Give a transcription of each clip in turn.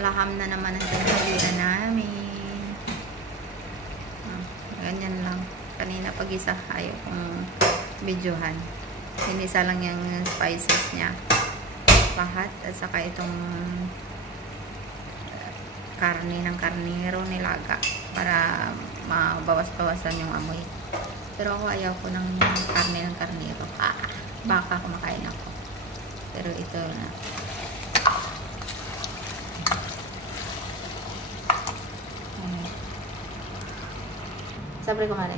laham na naman ang tanghalian namin. Ganyan lang. Kanina pag-isa ayaw kong videohan. Sinisa lang yung spices niya. Pahat at saka itong karne ng karnero nilaga para mabawas-bawasan yung amoy. Pero ako ayaw ko ng karne ng karnero. Baka kumakain ako. Pero ito na. Sabre ko mali.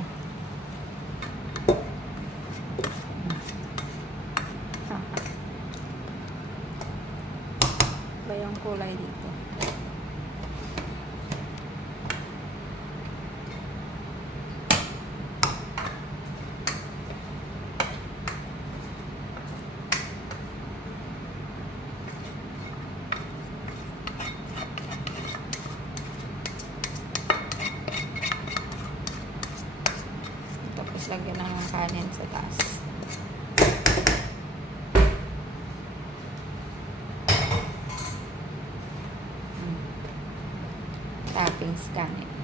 Ba yung kulay dito? Tapos lagyan ng kanin sa taas. Toppings kanin.